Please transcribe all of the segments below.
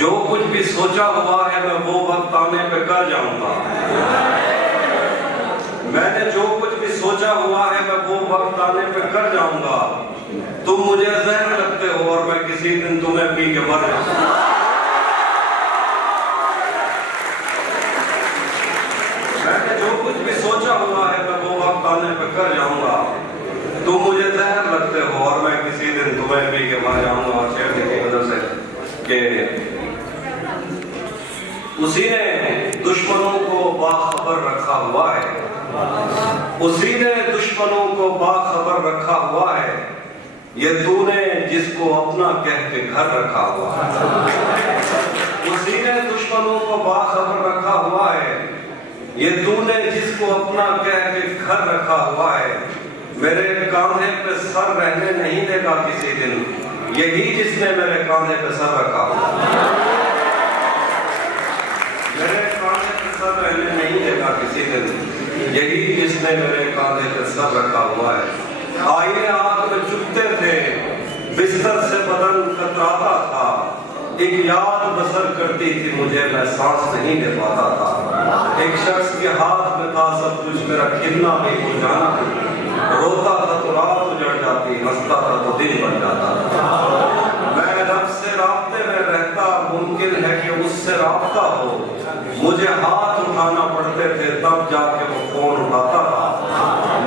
जो कुछ भी सोचा हुआ है मैं वो वक्त आने पे कर जाऊंगा। मैंने जो कुछ भी सोचा हुआ है मैं वो वक्त आने पे कर जाऊंगा। तुम मुझे जहर लगते हो और मैं किसी दिन तुम्हें पी के मर जाऊंगा। मैंने जो कुछ भी सोचा हुआ है मैं वो वक्त आने पे कर जाऊंगा। तुम मुझे जहर लगते हो और मैं किसी दिन तुम्हें पी के मर जाऊंगा। और शेर की वजह से कि उसी ने दुश्मनों को बाखबर रखा हुआ है। उसी ने दुश्मनों को बाखबर रखा हुआ है। ये तूने जिसको अपना कह के घर रखा हुआ है। उसी ने दुश्मनों को बाखबर रखा हुआ है। ये तूने जिसको अपना कह के घर रखा हुआ है। मेरे कांधे पे सर रहने नहीं देगा किसी दिन। यही जिसने मेरे कांधे पे सर रखा हुआ है। मेरे कांधे पे सर रहने नहीं देगा किसी दिन। यही जिसने मेरे कांधे पे सर रखा हुआ है। आईने आंख में चुभते थे, बिस्तर से बदन कतराता था। एक याद बसर करती थी मुझे, मैं सांस नहीं ले पाता था। एक शख्स के हाथ में था सब कुछ, मेरा खिलना भी हो जाना। रोता था तो रात उजड़ जाती, हंसता था तो दिन बन जाता था। मैं रब से राब्ते में रहता, मुमकिन है कि उससे राब्ता हो। मुझे हाथ उठाना पड़ते थे तब जाके वो फोन उठाता था।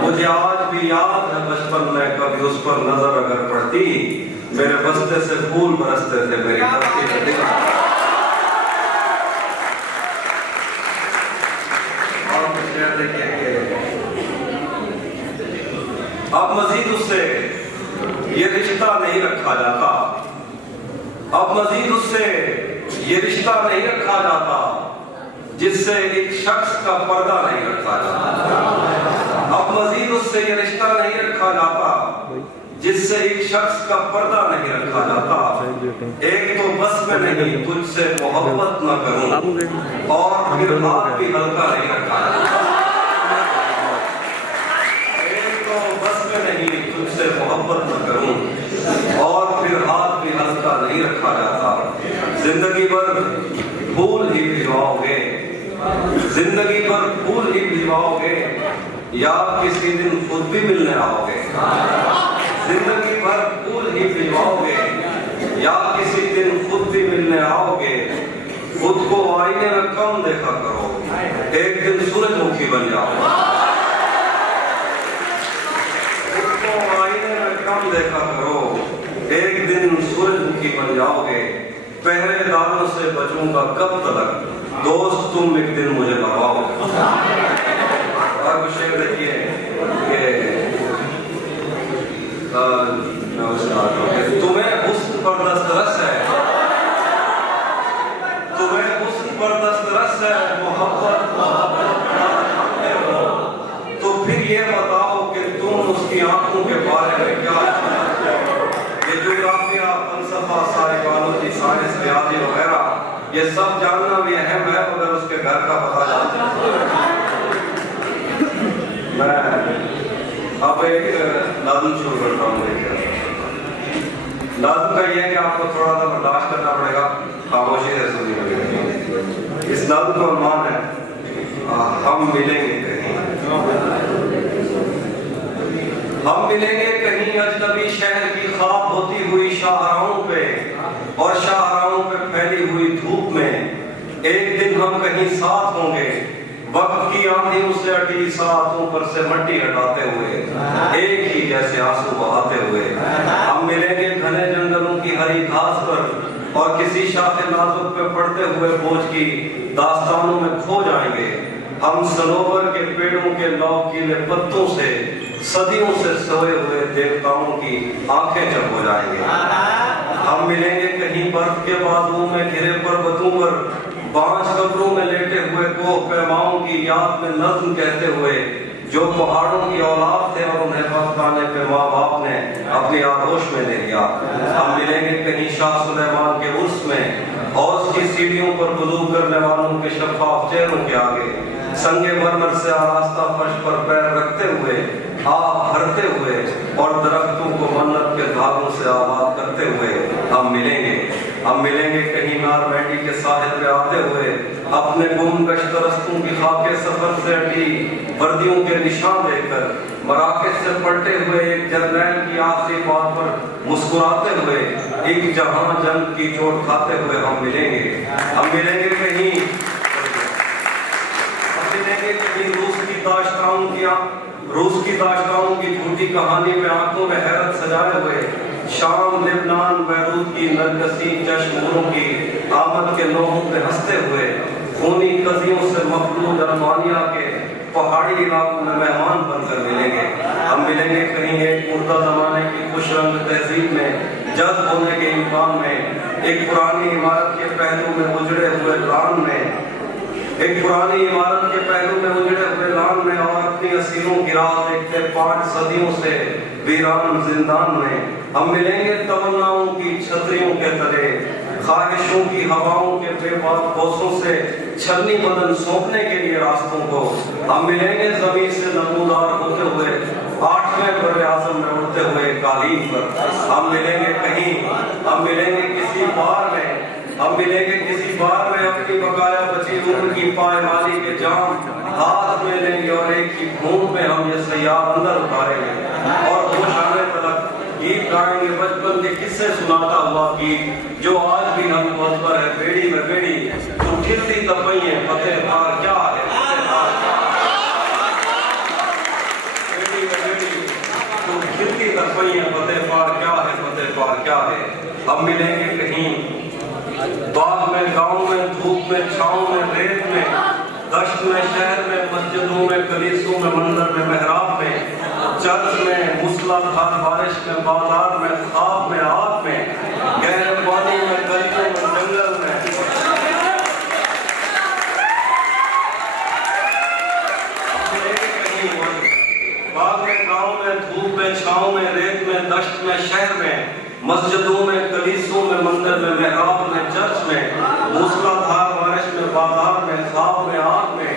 मुझे आज भी याद है बचपन में कभी उस पर नजर अगर पड़ती, मेरे बस्ते से फूल बरसते थे मेरी धरती पे दिल। और देखिए अब मजीद उससे ये रिश्ता नहीं रखा जाता। अब मजीद उससे ये रिश्ता नहीं रखा जाता जिससे एक शख्स का पर्दा नहीं रखा जाता। अब मजीद उससे ये रिश्ता नहीं रखा जाता जिससे एक शख्स का पर्दा नहीं रखा जाता। एक तो बस में नहीं तुझसे मोहब्बत न करूं और फिर हाथ भी हल्का नहीं रखा जाता। एक तो बस में नहीं तुझसे मोहब्बत न करूं और फिर हाथ भी हल्का नहीं रखा जाता। जिंदगी भर फूल ही भिजवाओगे, जिंदगी भर फूल ही भिजवाओगे या किसी दिन खुद भी मिलने आओगे। जिंदगी भर फूल ही भिजवाओगे या किसी दिन खुद भी मिलने आओगे। खुद को आईने में कम देखा करो, एक दिन सूरजमुखी बन जाओगे। खुद को आईने में कम देखा करो, एक दिन सूरजमुखी बन जाओगे। पहरेदारों से बचूंगा कब तक, दोस्त तुम एक दिन मुझे मरवाओगे। और कुछ शेर देखिए कि तुम्हें हुस्न पर दस्तरस है, तुम्हें हुस्न पर दस्तरस है, मोहब्बत तो फिर ये बताओ कि तुम उसकी आंखों के बारे में क्या जानते हो। ये ज्योग्राफिया, फलसफा, साइकोलॉजी, साइंस, रियाजी वगैरह ये सब जानना भी अहम है मगर उसके घर का पता जानना। मैं अब एक नाज़म शुरू करता हूँ। नाज़म का ये है कि आपको थोड़ा सा बर्दाश्त करना पड़ेगा, खामोशी से सुननी पड़ेगी। इस नाज़म का उन्वान है हम मिलेंगे कहीं। हम मिलेंगे कहीं अजनबी शहर की ख्वाब होती हुई शाहराहों पे और शाहराहों पे फैली हुई धूप में। एक दिन हम कहीं साथ होंगे, वक्त की आंधियों से अटी साथों पर से मट्टी हटाते हुए, एक ही जैसे आंसू बहाते हुए। हम मिलेंगे घने जंगलों की हरी घास पर और किसी शाखे नाजुक पे पड़ते हुए बोझ की दास्तानों में खो जाएंगे। हम सनोवर के पेड़ों के लौकीले पत्तों से सदियों से सोए हुए देवताओं की आंखें जब हो जाएंगे। हम मिलेंगे कहीं बर्फ के बाजुओं में घिरे पर्वतों पर, बांझ कब्रों में लेटे हुए कोह पैमाओं की याद में नज्म कहते हुए, जो पहाड़ों की औलाद थे और उन्हें बख्ताने पे माँ बाप ने अपनी आगोश में ले लिया। हम मिलेंगे कहीं शाह सुलेमान के उर्स में और उसकी सीढ़ियों पर वुज़ू करने वालों के शफाफ चेहरों के आगे, संगे मरमर से आरास्ता फर्श पर पैर रखते हुए, आप भरते हुए और दरख्तों को मन्नत के धागों से आबाद करते हुए हम मिलेंगे। हम मिलेंगे कहीं नारमैंडी के साहिल पे आते हुए, अपने गुम गश्तरस्तों की खाके सफर से हटी वर्दियों के निशान देखकर, मराकज से पलटे हुए एक जर्नैल की आखिरी बात पर मुस्कुराते हुए, एक जहां जंग की चोट खाते हुए हम मिलेंगे कहीं रूस की दाश्ताओं की झूठी कहानी में आंखों में हैरत सजाए हुए, शाम लेबनान बैरूत की नरगसी चश्मों की आमद के लोगों पे हंसते हुए, खूनी कजियों से मखलूद अरमानिया के पहाड़ी इलाकों में मेहमान बनकर मिलेंगे। हम मिलेंगे कहीं एक मुर्दा जमाने की खुश रंग तहजीब में, जज्ब होने के इम्कान में, एक पुरानी इमारत के पहलू में उजड़े हुए लान में, और अपनी असीरों की राह देखते 5 सदियों से वीरान जिंदान में। हम मिलेंगे तमन्नाओं की छतरियों के तले, ख्वाहिशों की हवाओं के बेबाक बोसों से छलनी बदन सौंपने के लिए रास्तों को। हम मिलेंगे जमीन से नमूदार होते हुए 8वें बड़े आजम में उड़ते हुए कालीन पर। हम मिलेंगे किसी बार में अपनी बकाया बची उम्र की पायमाली के जाम हाथ में लेंगे, और एक ही घूंट में हम ये सयार अंदर उतारेंगे और होश आने तक गीत गाएंगे। बचपन के किस्से सुनाता हुआ गीत जो आज भी हम मुअत्तर है, बेड़ी में बेड़ी तो खिलती तपइये फतेह पार क्या है, बेड़ी में बेड़ी तो खिलती तपइये फतेह पार क्या है। हम मिलेंगे कहीं बाग में, गांव में, धूप में, छांव में, रेत में, दश्त में, शहर में, मस्जिदों में, कलीसों में, मंदिर में, मेहराब में, चर्च में, मूसलाधार बारिश में, बाजार में, ख्वाब में, आग में, गहरे पानी में, गलियों में, जंगल में, बाग में, गांव में, धूप में, छांव में, रेत में, दश्त में, शहर में, मस्जिदों में, कलीसों में, मंदिर में, मेहराब में, चर्च में, मूसलाधार बारिश में, बाजार में, ख्वाब में, आग में,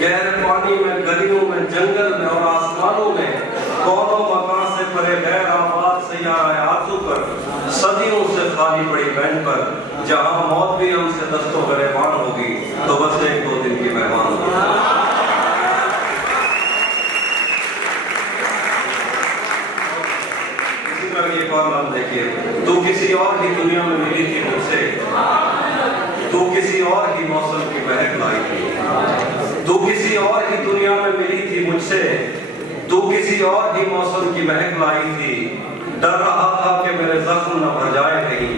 गहरे पानी में, गलियों में, जंगल में और आसमानों में, कौनों मकान से परे गैर आबाद सैयारा आरज़ू पर, सदियों से खाली पड़ी बैंड पर, जहां मौत भी हमसे दस्तों गरेबान होगी तो बस 1-2 दिन की मेहमान होगी। एक और बात देखिए, तू किसी और ही दुनिया में मिली थी मुझसे, तू किसी और ही मौसम की महक लाई थी, तू किसी और ही दुनिया में मिली थी मुझसे, तू किसी और ही मौसम की महक लाई थी। डर रहा था कि मेरे जख्म न भर जाए कहीं,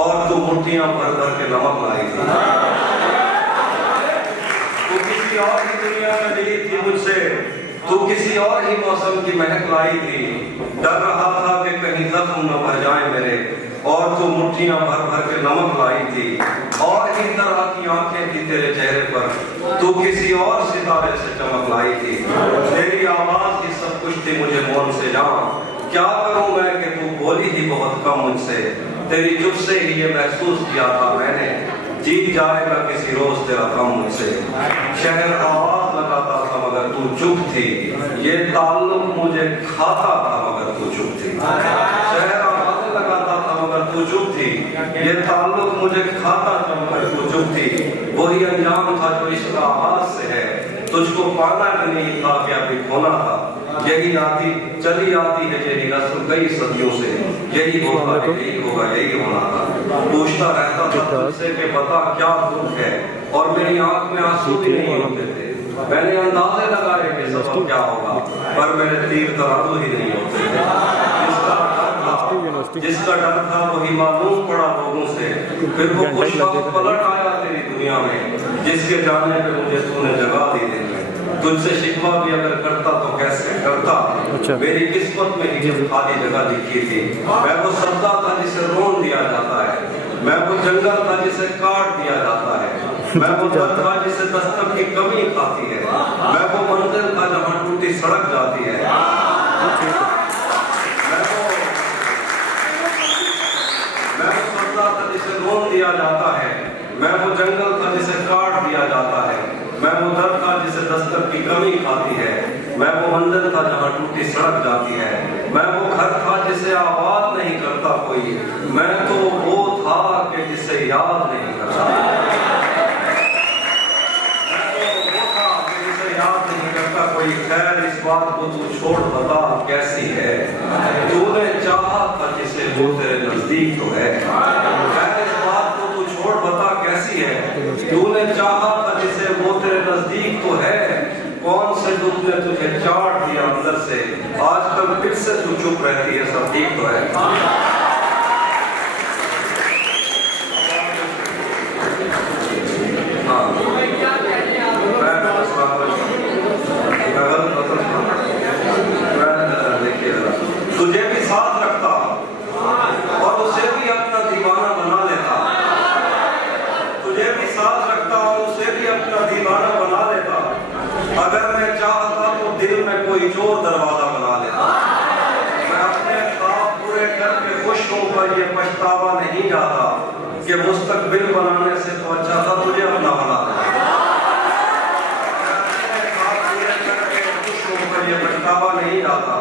और तू मुट्ठियां भर भर के नमक लाई थी। तू किसी और ही दुनिया में मिली थी मुझसे, तू किसी और ही मौसम की महक लाई थी। डर रहा था कि कहीं जख्म न भर जाए मेरे, और तू मुट्ठियां भर भर के नमक लाई थी। और की तरह की आंखें थी तेरे चेहरे पर, तू किसी और सितारे से चमक लाई थी। तेरी आवाज ही सब कुछ थी मुझे मौन से जान, क्या करूं मैं कि तू बोली ही बहुत कम मुझसे। तेरी चुप से ही ये महसूस किया था मैंने, जीत जाएगा किसी रोज तेरा गम मुझसे। शहर आवाज लगाता था मगर तू चुप थी, ये ताल्लुक मुझे खाता था मगर तू चुप थी। शहर आवाज लगाता था मगर तू चुप थी, ये ताल्लुक मुझे खाता था मगर तू चुप थी। वही अंजाम था जो इश्क आवाज से है, तुझको पाना भी नहीं था क्या भी खोना था। यही आती चली आती है यही रस्म कई सदियों से, यही होगा यही होना था। पूछता रहता था तुझसे कि बता क्या दुख है, और मेरी आंख में आंसू भी नहीं होते थे। मैंने अंदाजे लगाए कि सब क्या होगा, पर मेरे तीर तराजू ही नहीं होते थे। जिसका डर था वही मालूम पड़ा लोगों से, फिर वो खुश वक्त पलट आया तेरी दुनिया में, जिसके जाने पे मुझे तूने जगा दी दिन में। तुझसे शिकवा भी अगर करता तो कैसे करता, मेरी किस्मत में ही जब खाली जगह लिखी थी। मैं वो सब्जा था जिसे रोन दिया जाता है, मैं वो जंगल था जिसे काट दिया जाता है, मैं वो दर था जिसे दस्तक की कमी खाती है, मैं वो मंजिल था जहाँ टूटी सड़क जाती है, मैं वो सब्जा था जिसे रोन दिया जाता है, मैं वो जंगल था जिसे काट दिया जाता है, मैं वो दर था जिसे दस्तक की कमी खाती है, मैं वो मंजिल था जहाँ टूटी सड़क जाती है, मैं वो घर था जिसे आबाद नहीं करता कोई, मैं तो वो था कि याद नहीं करता। मैं तो वो था कि जिसे याद नहीं करता कोई। खैर इस बात को तू छोड़, बता कैसी है। तूने चाहा था जिसे वो तेरे नजदीक तो है। खैर इस बात को तू छोड़, बता कैसी है। तूने चाहा था जिसे वो तेरे नजदीक तो है। कौन से दुख ने तुझे चाट दिया अंदर से, आजकल फिर से तू चुप रहती है, सब ठीक तो है। तुझे भी साथ रखता और उसे भी अपना दीवाना बना लेता। तुझे भी साथ रखता और उसे भी अपना दीवाना बना लेता। अगर मैं चाहता तो दिल में कोई चोर दरवाजा बना लेता। मैं अपने ख्वाब पूरे करके खुश हूं, पर ये पछतावा नहीं जाता कि मुस्तकबिल बनाने से तो अच्छा था तुझे अपना बना लेता। मैं अपने ख्वाब पूरे करके खुश हूं, पर ये पछतावा नहीं जाता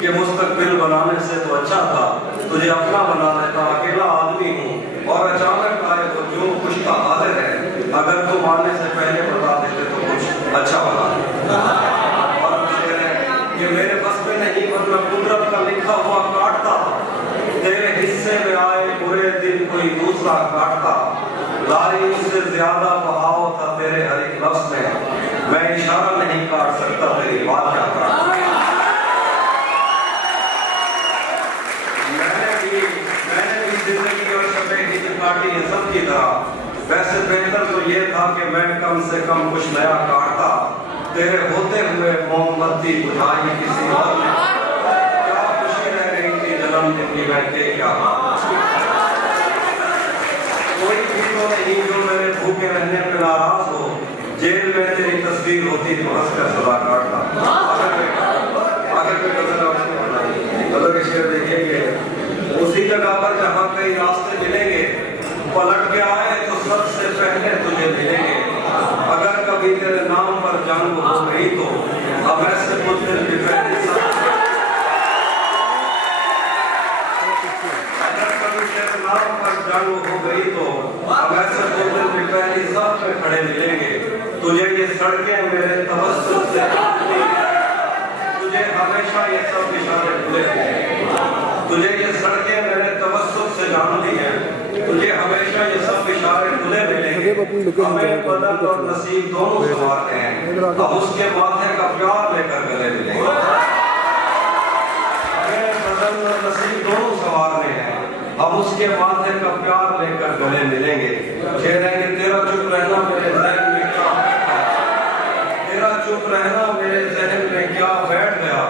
कि मुस्तकबिल बनाने से तो अच्छा था तुझे अपना बना लेता। अकेला आदमी हूँ और अचानक आए तो जो कुछ का हाजिर है, अगर तुम आने से पहले बता देते तो कुछ अच्छा बना देते। और ये मेरे बस में नहीं, वरना कुदरत का लिखा हुआ काटता। तेरे हिस्से में आए बुरे दिन कोई दूसरा काटता। लारियों से ज्यादा बहाव था तेरे हर एक लफ्ज में। मैं इशारा नहीं काट सकता तेरी बात क्या काट। जिंदगी और शबे की काटी है सबकी तरह। वैसे बेहतर तो ये था कि मैं कम से कम कुछ नया काटता। तेरे होते हुए मोमबत्ती बुझाई किसी और ने, क्या खुशी रह गई थी जन्मदिन की बैठे क्या। कोई भी तो नहीं जो मेरे भूखे रहने पर नाराज हो। जेल में तेरी तस्वीर होती तो हंस कर सदा काटता। अगर के शेर देखेंगे उसी जगह पर जहाँ कई रास्ते मिलेंगे, पलट के आए तो सबसे पहले तुझे मिलेंगे। अगर कभी तेरे नाम पर जंग हो गई तो अब ऐसे कुछ दिन भी पहले अगर कभी तेरे नाम पर जंग हो गई तो अब ऐसे कुछ दिन भी पहली सब पे खड़े मिलेंगे। तुझे ये सड़कें मेरे तवज्जुह से, तुझे हमेशा ये सब इशारे खुले मिलेंगे। तुझे ये सड़कें मेरे तवज्जुह से जानती हैं। तुझे हमेशा ये सब इशारे खुले मिलेंगे। हमें बदन और नसीब दोनों संवारते हैं। हम उसके माथे का प्यार लेकर गले मिलेंगे। हमें बदन और नसीब दोनों संवारने हैं। हम उसके माथे का प्यार लेकर गले मिलेंगे। कहेंगे तेरा चुप रहना मेरे जहन में क्या, तेरा चुप रहना मेरे जहन में क्या बैठ गया।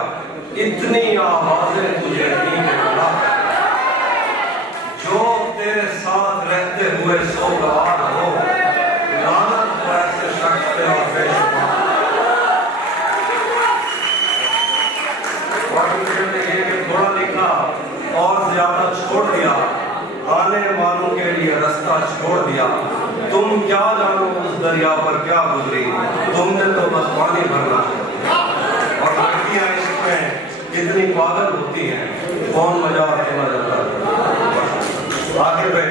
इतनी आवाजें तुझे नींद बुला, जो तेरे साथ रहते हुए सोगवार हो। लानत तो ऐसे शख्स पे और बेशुमार। ने ये भी थोड़ा लिखा और ज्यादा छोड़ दिया। आने वालों के लिए रास्ता छोड़ दिया। तुम क्या जानो उस दरिया पर क्या गुजरी, तुमने तो बस पानी भरना। और लड़कियां इसमें कितनी पागल होती हैं, कौन मजा सुना जाता है। आगे पे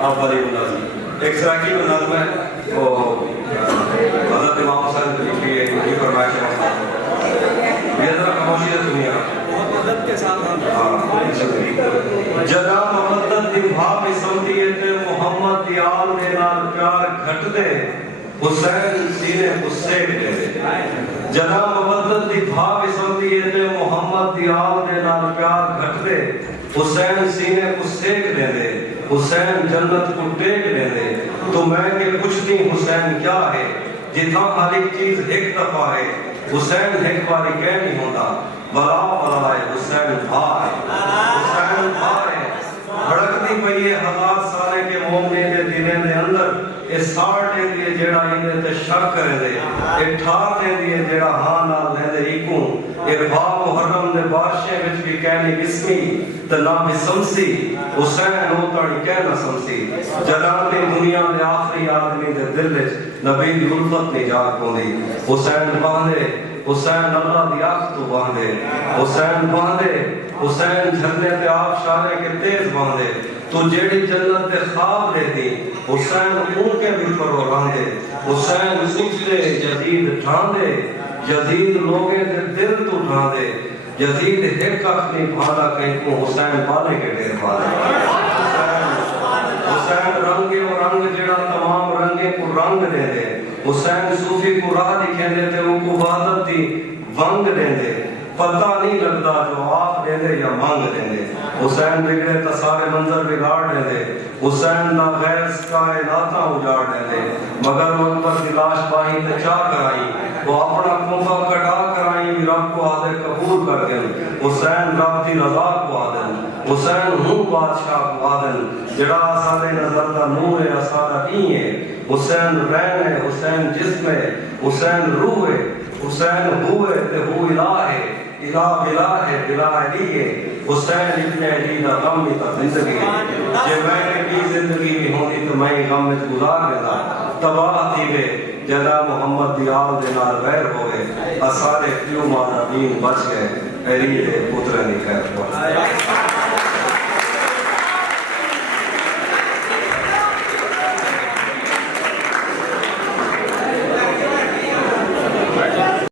आप बड़ी नज़्म, एक सराकी में नज़्म है वो हज़रत इमाम हुसैन की लिखी है, इनकी फरमाइश है। ये जरा खामोशी से सुनिए मोहब्बत के साथ। जना मोहब्बत दी भाव समझिए ते मोहम्मद दी आल दे नाल प्यार घट दे, हुसैन सीने गुस्से दे। जना मोहब्बत दी भाव समझिए ते मोहम्मद दी आल दे नाल प्यार घट दे, हुसैन सीने को सेक दे दे, हुसैन जन्नत को टेक दे दे। तो मैं के पुछदी हुसैन क्या है, जिथा हर एक चीज एक दफा है। हुसैन एक बारी कह नहीं होता, बला बला है हुसैन भाई, हुसैन भाई। भड़कती पई है हजार साले के मोमने दे दिले दे अंदर। ए साड़ दे दिए जेड़ा इने ते शक करे दे, ए ठार दे दिए जेड़ा हां नाल ले दे इकू। ए भा मुहर्रम दे बादशाह विच भी कहनी बिस्मी ते ना भी समसी, हुसैन ओ ताड़ी कह ना समसी। जलाल दुनिया दे आखिरी आदमी दे दिल विच नबी दी उल्फत नहीं जाग पोंदी। हुसैन बांधे, हुसैन अल्लाह दी आँख तो बांधे, हुसैन बांधे, हुसैन झरने ते आप शारे के तेज बांधे। तो जेड़ी जन्नत दे ख्वाब लेती हुसैन उनके भी करो रांदे हुसैन उछले यजीद ठांदे यजीद लोगे दे दिल तू ठांदे यजीद एक अखनी भाला कहीं को हुसैन पाले के ढेर पाले हुसैन रंगे और रंग जेड़ा तमाम रंगे को रंग दे दे हुसैन सूफी को राह दिखे दे उनको वहदत दी वंग दे दे पता नहीं लगता जो आप दे दे या मांग दे दे हुसैन बिगड़े तो सारे मंजर बिगाड़ दे दे हुसैन ना गैस कायनाता उजाड़ दे दे मगर मंबर की लाश पाई तो क्या कराई वो अपना कुंभा कटा कराई भी रब को आदे कबूल कर दे हुसैन रब की रजा को आदन हुसैन हूँ बादशाह को आदन जड़ा सारे नजर का नूर है सारा की है हुसैन रैन है हुसैन जिस्म है हुसैन रूह है हुसैन हुए ते हु इलाह है इलाह बिला है बिला अली है हुसैन इब्न अली दा गम में तो जिंदगी है जे मैंने की जिंदगी में होनी तो मैं गम में गुजार देता तबाह थी वे जदा मोहम्मद दी आल दे नाल वैर होवे असारे क्यों माना दीन बच गए अली दे पुत्र ने खैर